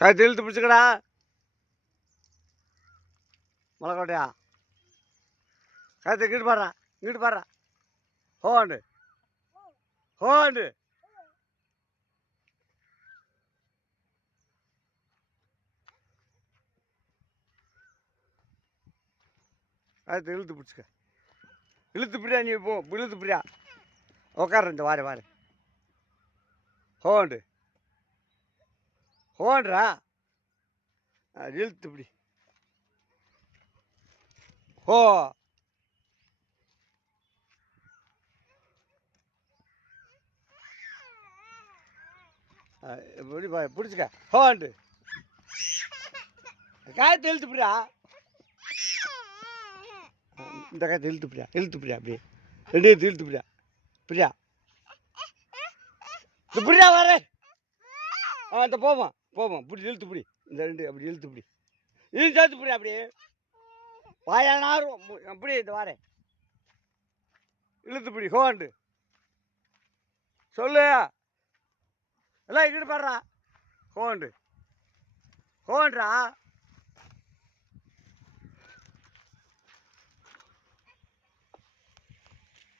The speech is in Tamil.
கழுத்து இழுத்து பிடிச்சிக்கடா. மலைக்கோட்டையா கழுத்து இங்கிட்டு பாடுறா, இங்கிட்டு பாடுறா. ஹோண்டு ஹோண்டு. கழுத்து இழுத்து பிடிச்சிக்க. இழுத்து பிரியா, நீ போ இழுத்து பிரியா. உக்கார இந்த வாரு வாரு. ஹோண்டு ஹோன்றா. இழுத்து பிடி. ஹோ இப்படி பிடிச்சிக்க. ஹோண்டு காயத்தை இழுத்து பிடியா. இந்த காயத்தை இழுத்து பிடியா, இழுத்து பிடியா. அப்படியே ரெண்டு எடுத்து இழுத்து பிடியா. பிரியா இந்த பிடியா வர. இந்த போமா போமா. இப்படி இழுத்து பிடி. இந்த ரெண்டு அப்படி இழுத்து பிடி. இழுத்து சேர்த்து பிடியா. அப்படியே வாயானாரும் அப்படி இந்த வாரேன். இழுத்து பிடி. ஹோண்டு சொல்லு. எல்லாம் இங்கிட்டு பாடுறா. ஹோண்டு ஹோன்றா.